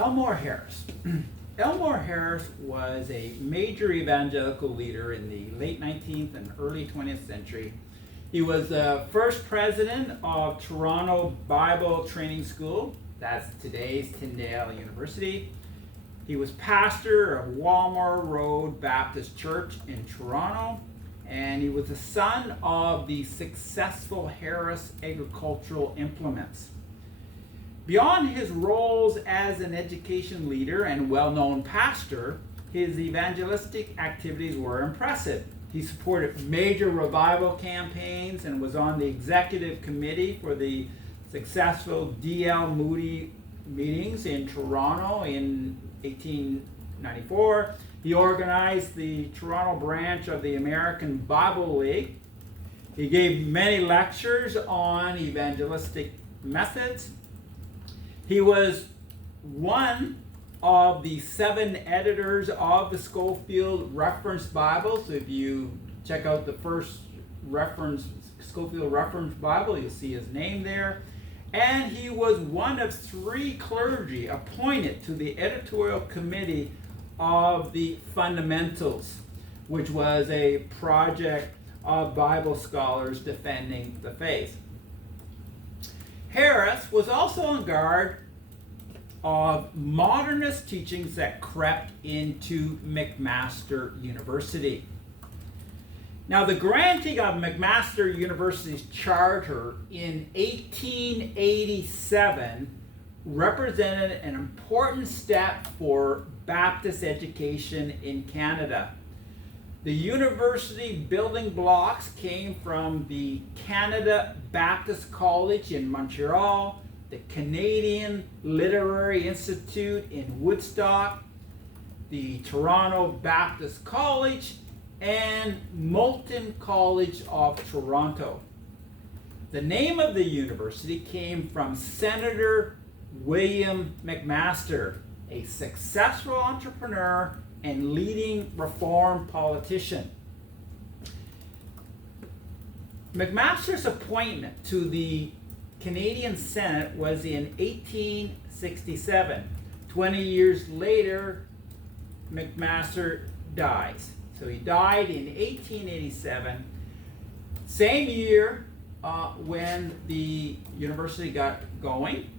Elmore Harris. Elmore Harris was a major evangelical leader in the late 19th and early 20th century. He was the first president of Toronto Bible Training School, that's today's Tyndale University. He was pastor of Walmore Road Baptist Church in Toronto, and he was the son of the successful Harris Agricultural Implements. Beyond his roles as an education leader and well-known pastor, his evangelistic activities were impressive. He supported major revival campaigns and was on the executive committee for the successful D.L. Moody meetings in Toronto in 1894. He organized the Toronto branch of the American Bible League. He gave many lectures on evangelistic methods. He was one of the 7 editors of the Scofield Reference Bible. So if you check out the first Scofield Reference Bible, you'll see his name there. And he was one of 3 clergy appointed to the editorial committee of the Fundamentals, which was a project of Bible scholars defending the faith. Harris was also on guard of modernist teachings that crept into McMaster University. Now, the granting of McMaster University's charter in 1887 represented an important step for Baptist education in Canada. The university building blocks came from the Canada Baptist College in Montreal, the Canadian Literary Institute in Woodstock, the Toronto Baptist College, and Moulton College of Toronto. The name of the university came from Senator William McMaster, a successful entrepreneur and leading reform politician. McMaster's appointment to the Canadian Senate was in 1867. 20 years later, McMaster dies. So he died in 1887, same year when the university got going.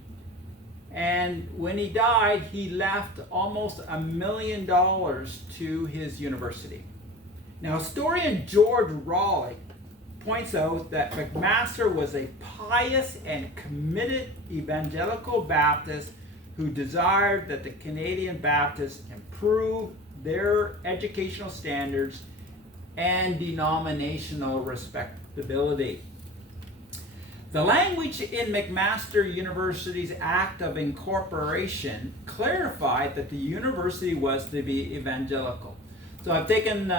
And when he died, he left almost $1 million to his university. Now, historian George Rawley points out that McMaster was a pious and committed evangelical Baptist who desired that the Canadian Baptists improve their educational standards and denominational respectability. The language in McMaster University's Act of Incorporation clarified that the university was to be evangelical. So I've taken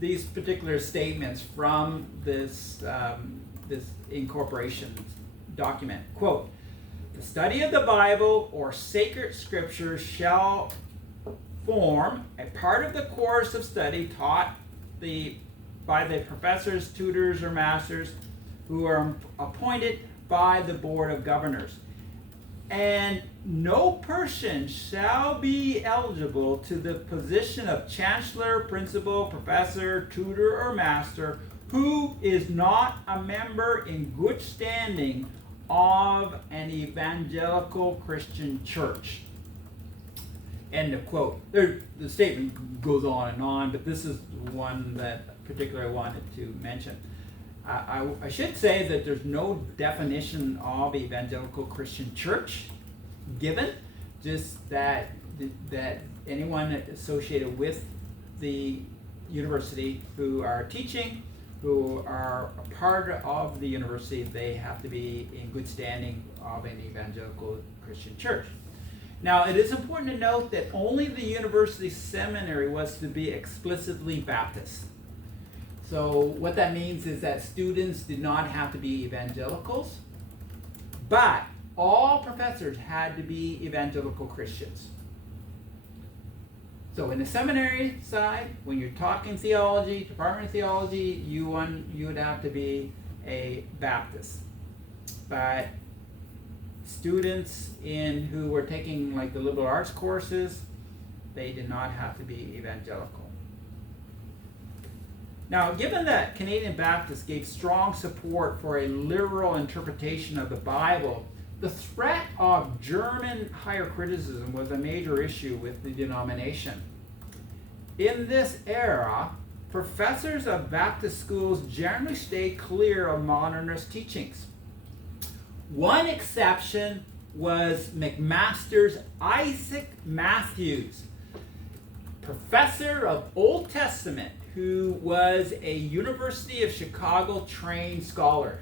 these particular statements from this incorporation document. Quote, "The study of the Bible or sacred scriptures shall form a part of the course of study taught by the professors, tutors, or masters who are appointed by the Board of Governors. And no person shall be eligible to the position of chancellor, principal, professor, tutor, or master who is not a member in good standing of an evangelical Christian church." End of quote. The statement goes on, but this is one that particularly I wanted to mention. I should say that there's no definition of evangelical Christian church given, just that anyone associated with the university who are teaching, who are a part of the university, they have to be in good standing of an evangelical Christian church. Now, it is important to note that only the university seminary was to be explicitly Baptist. So what that means is that students did not have to be evangelicals, but all professors had to be evangelical Christians. So in the seminary side, when you're talking theology, department of theology, you would have to be a Baptist. But students who were taking like the liberal arts courses, they did not have to be evangelical. Now, given that Canadian Baptists gave strong support for a literal interpretation of the Bible, the threat of German higher criticism was a major issue with the denomination. In this era, professors of Baptist schools generally stayed clear of modernist teachings. One exception was McMaster's Isaac Matthews, professor of Old Testament, who was a University of Chicago trained scholar.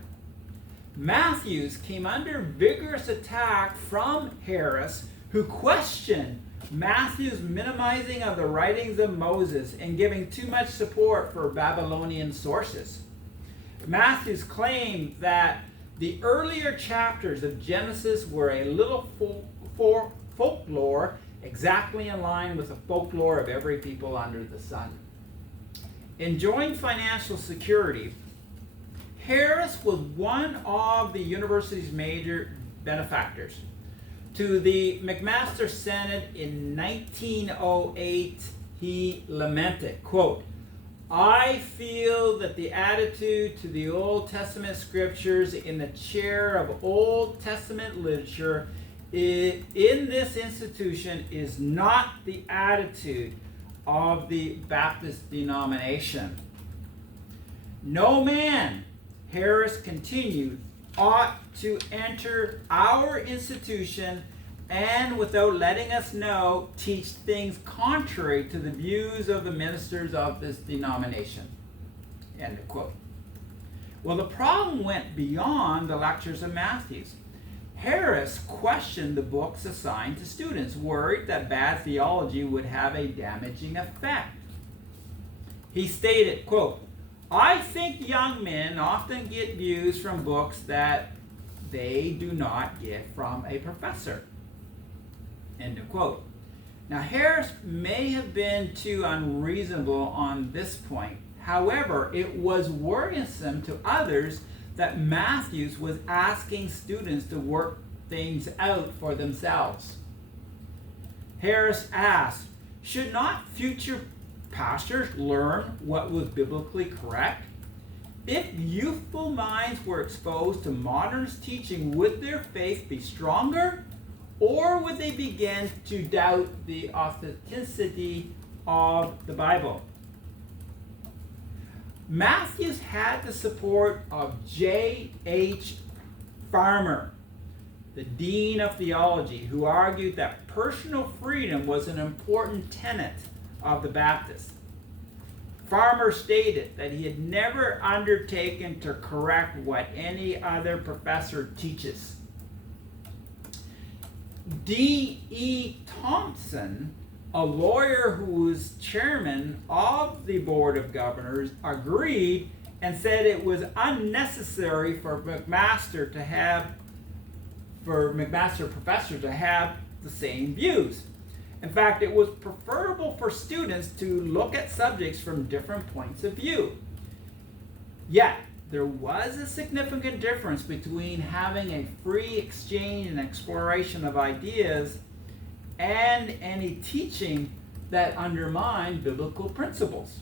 Matthews came under vigorous attack from Harris, who questioned Matthews' minimizing of the writings of Moses and giving too much support for Babylonian sources. Matthews claimed that the earlier chapters of Genesis were a little folklore, exactly in line with the folklore of every people under the sun. Enjoying financial security, Harris was one of the university's major benefactors. To the McMaster Synod in 1908, he lamented, quote, "I feel that the attitude to the Old Testament scriptures in the chair of Old Testament literature in this institution is not the attitude of the Baptist denomination. No man," Harris continued, "ought to enter our institution and, without letting us know, teach things contrary to the views of the ministers of this denomination." End of quote. Well, the problem went beyond the lectures of Matthews. Harris questioned the books assigned to students, worried that bad theology would have a damaging effect. He stated, quote, "I think young men often get views from books that they do not get from a professor." End of quote. Now, Harris may have been too unreasonable on this point. However, it was worrisome to others that Matthews was asking students to work things out for themselves. Harris asked, "Should not future pastors learn what was biblically correct? If youthful minds were exposed to modernist teaching, would their faith be stronger, or would they begin to doubt the authenticity of the Bible?" Matthews had the support of J.H. Farmer, the Dean of Theology, who argued that personal freedom was an important tenet of the Baptists. Farmer stated that he had never undertaken to correct what any other professor teaches. D.E. Thompson, a lawyer who was chairman of the Board of Governors, agreed and said it was unnecessary for McMaster professor to have the same views. In fact, it was preferable for students to look at subjects from different points of view. Yet, there was a significant difference between having a free exchange and exploration of ideas and any teaching that undermined biblical principles.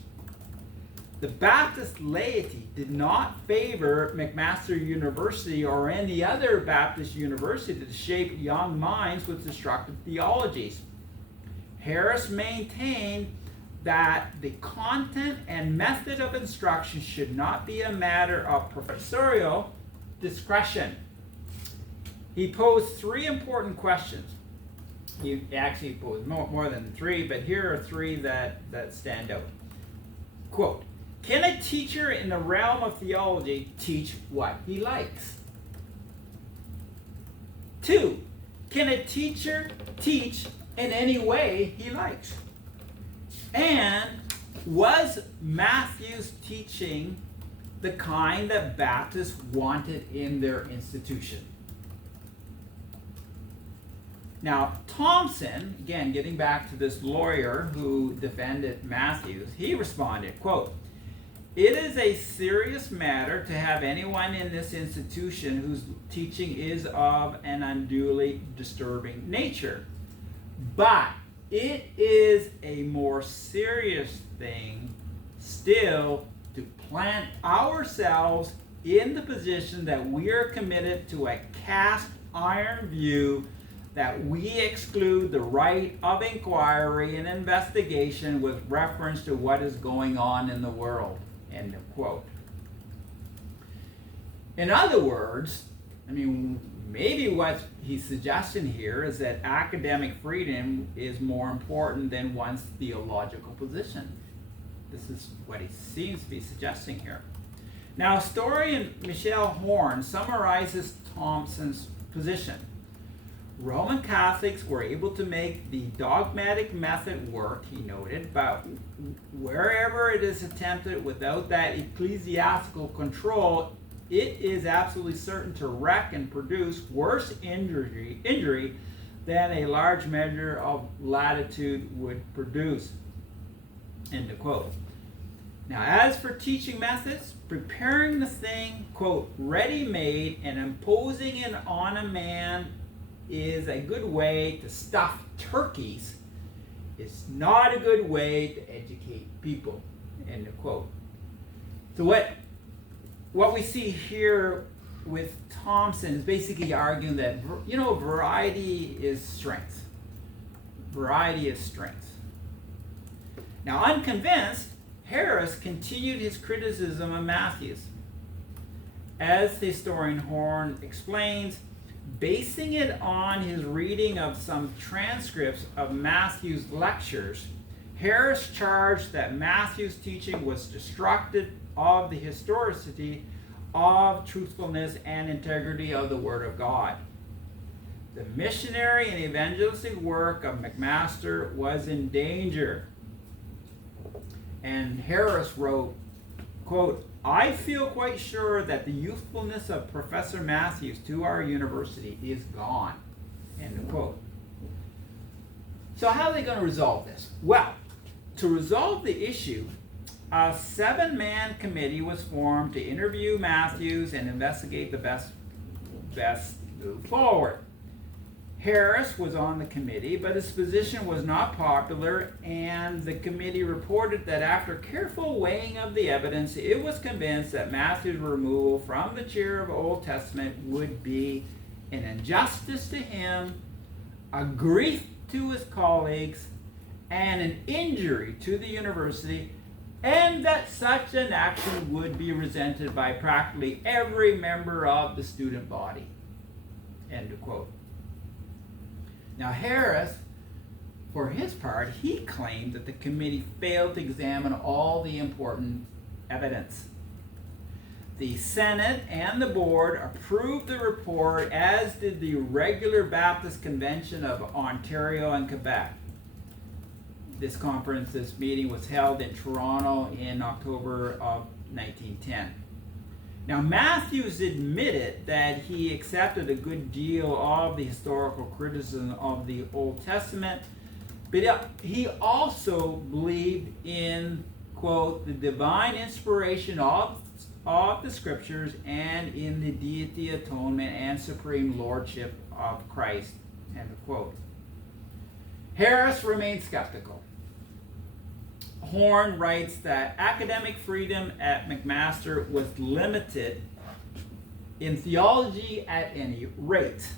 The Baptist laity did not favor McMaster University or any other Baptist university to shape young minds with destructive theologies. Harris maintained that the content and method of instruction should not be a matter of professorial discretion. He posed three important questions. He actually posed more than three, but here are three that stand out. Quote, "Can a teacher in the realm of theology teach what he likes?" 2, can a teacher teach in any way he likes? And was Matthew's teaching the kind that Baptists wanted in their institution? Now, Thompson, again, getting back to this lawyer who defended Matthews, he responded, quote, It is a serious matter to have anyone in this institution whose teaching is of an unduly disturbing nature. But it is a more serious thing still to plant ourselves in the position that we are committed to a cast iron view, that we exclude the right of inquiry and investigation with reference to what is going on in the world. End of quote. In other words, maybe what he's suggesting here is that academic freedom is more important than one's theological position. This is what he seems to be suggesting here. Now, historian Michelle Horn summarizes Thompson's position. Roman Catholics were able to make the dogmatic method work, he noted, but wherever it is attempted without that ecclesiastical control, it is absolutely certain to wreck and produce worse injury than a large measure of latitude would produce. End of quote. Now, as for teaching methods, preparing the thing, quote, ready-made and imposing it on a man is a good way to stuff turkeys. It's not a good way to educate people. End of quote. So what we see here with Thompson is basically arguing that, variety is strength. Variety is strength. Now, unconvinced, Harris continued his criticism of Matthews. As the historian Horn explains, basing it on his reading of some transcripts of Matthew's lectures, Harris charged that Matthew's teaching was destructive of the historicity of truthfulness and integrity of the Word of God. The missionary and evangelistic work of McMaster was in danger. And Harris wrote, quote, I feel quite sure that the usefulness of Professor Matthews to our university is gone. End of quote. So how are they going to resolve this? Well, to resolve the issue, a 7-man committee was formed to interview Matthews and investigate the best move forward. Harris was on the committee, but his position was not popular, and the committee reported that after careful weighing of the evidence, it was convinced that Matthew's removal from the chair of Old Testament would be an injustice to him, a grief to his colleagues, and an injury to the university, and that such an action would be resented by practically every member of the student body. End of quote. Now, Harris, for his part, he claimed that the committee failed to examine all the important evidence. The Senate and the board approved the report, as did the regular Baptist Convention of Ontario and Quebec. This meeting was held in Toronto in October of 1910. Now, Matthews admitted that he accepted a good deal of the historical criticism of the Old Testament, but he also believed in, quote, the divine inspiration of the scriptures and in the deity, atonement, and supreme lordship of Christ, end of quote. Harris remained skeptical. Horn writes that academic freedom at McMaster was limited in theology at any rate.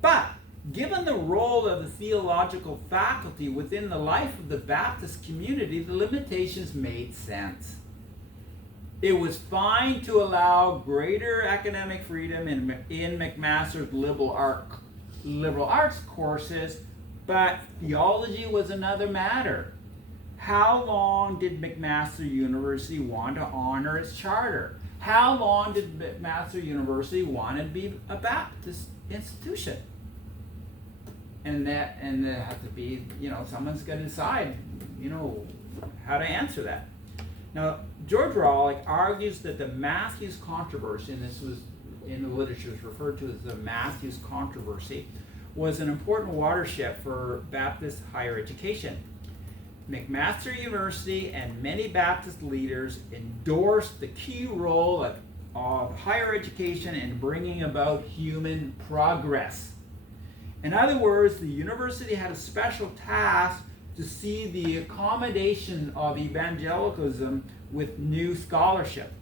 But given the role of the theological faculty within the life of the Baptist community, the limitations made sense. It was fine to allow greater academic freedom in McMaster's liberal arts courses, but theology was another matter. How long did McMaster University want to honor its charter? How long did McMaster University want to be a Baptist institution? And that has to be, someone's got to decide, how to answer that. Now, George Rawlik argues that the Matthews controversy, and this was in the literature is referred to as the Matthews controversy, was an important watershed for Baptist higher education. McMaster University and many Baptist leaders endorsed the key role of higher education in bringing about human progress. In other words, the university had a special task to see the accommodation of evangelicalism with new scholarship.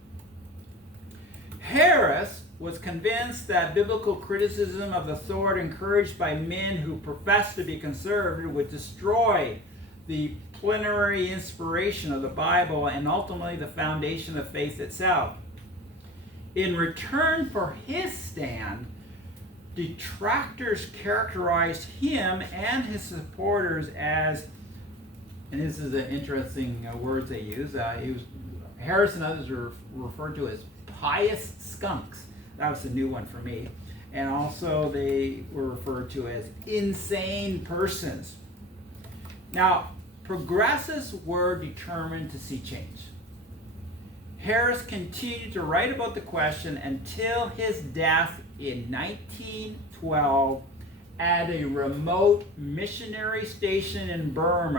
Harris was convinced that biblical criticism of the sort encouraged by men who professed to be conservative would destroy the plenary inspiration of the Bible and ultimately the foundation of faith itself. In return for his stand, detractors characterized him and his supporters as, and this is an interesting word they use, Harris and others were referred to as pious skunks. That was a new one for me. And also they were referred to as insane persons. Now, progressives were determined to see change. Harris continued to write about the question until his death in 1912 at a remote missionary station in Burma